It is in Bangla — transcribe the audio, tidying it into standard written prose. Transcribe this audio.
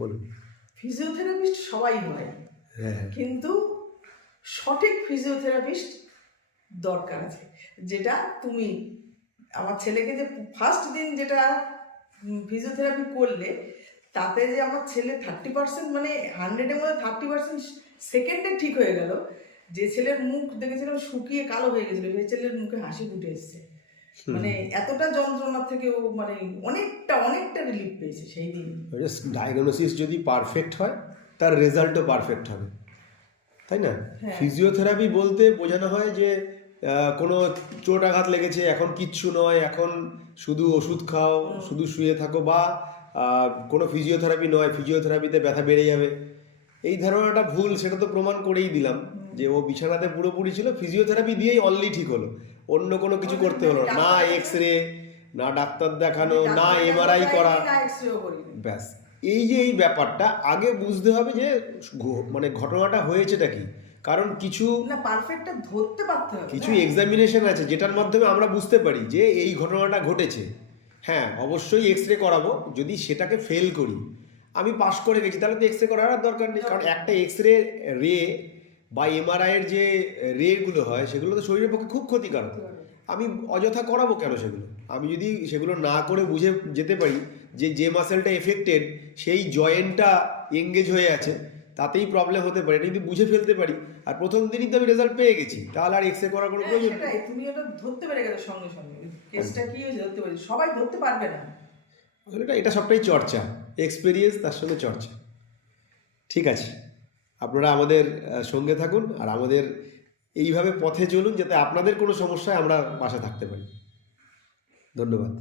বলুন। ফিজিওথেরাপিস্ট সবাই হয়, হ্যাঁ, কিন্তু সঠিক ফিজিওথেরাপিস্ট দরকার আছে। যেটা তুমি আমার ছেলেকে যে ফার্স্ট দিন যেটা ফিজিওথেরাপি করলে, তাতে যে আমার ছেলে 30% মানে 100-এর মধ্যে 30% সেকেন্ডে ঠিক হয়ে গেল। যে ছেলের মুখ দেখেছিলাম শুকিয়ে কালো হয়ে গেছিল, সেই ছেলের মুখে হাসি ফুটে এসছে। মানে এতটা যন্ত্রণা থেকে ও মানে অনেকটা অনেকটা রিলিফ পেয়েছে সেই দিন। ডায়াগনোসিস যদি পারফেক্ট হয় তার রেজাল্টও পারফেক্ট হবে, তাই না? হ্যাঁ। ফিজিওথেরাপি বলতে বোঝানো হয় যে কোনো চোট আঘাত লেগেছে, এখন কিচ্ছু নয়, এখন শুধু ওষুধ খাও, শুধু শুয়ে থাকো, বা কোনো ফিজিওথেরাপি নয়, ফিজিওথেরাপিতে ব্যথা বেড়ে যাবে। এই ধারণাটা ভুল, সেটা তো প্রমাণ করেই দিলাম যে ও বিছানাতে পুরোপুরি ছিল, ফিজিওথেরাপি দিয়েই অনলি ঠিক হলো, অন্য কোনো কিছু করতে হলো না, না এক্স-রে, না ডাক্তার দেখানো, না এমআরআই করা, ব্যাস। এই যে এই ব্যাপারটা আগে বুঝতে হবে যে মানে ঘটনাটা হয়েছেটা কি। কারণ কিছু না পারফেক্টটা ধরতে পারতে হবে, কিছু এক্সামিনেশন আছে যেটার মাধ্যমে আমরা বুঝতে পারি যে এই ঘটনাটা ঘটেছে। হ্যাঁ, অবশ্যই এক্স-রে করাবো। যদি সেটাকে ফেল করি, আমি পাস করে গেছি, তাহলে তো এক্স-রে করার আর দরকার নেই। কারণ একটা এক্স-রে রে বা এমআরআইয়ের যে রেগুলো হয় সেগুলো তো শরীরের পক্ষে খুব ক্ষতিকারক। আমি অযথা করাবো কেন সেগুলো? আমি যদি সেগুলো না করে বুঝে যেতে পারি যে যে মাসেলটা এফেক্টেড সেই জয়েন্টটা এঙ্গেজ হয়ে আছে, তাতেই প্রবলেম হতে পারে, এটা যদি বুঝে ফেলতে পারি, আর প্রথম দিনই তো আমি রেজাল্ট পেয়ে গেছি, তাহলে আর এক্স-রে করার কোনো প্রয়োজন নেই। তুমি ওটা ধরতে পেরে গেলে সঙ্গে সঙ্গে কেসটা কি হয়েছে ধরতে পারি, সবাই ধরতে পারবে না। এটা সবটাই চর্চা, এক্সপেরিয়েন্স তার সঙ্গে চর্চা। ঠিক আছে, আপনারা আমাদের সঙ্গে থাকুন আর আমাদের এইভাবে পথে চলুন, যাতে আপনাদের কোনো সমস্যায় আমরা পাশে থাকতে পারি। ধন্যবাদ।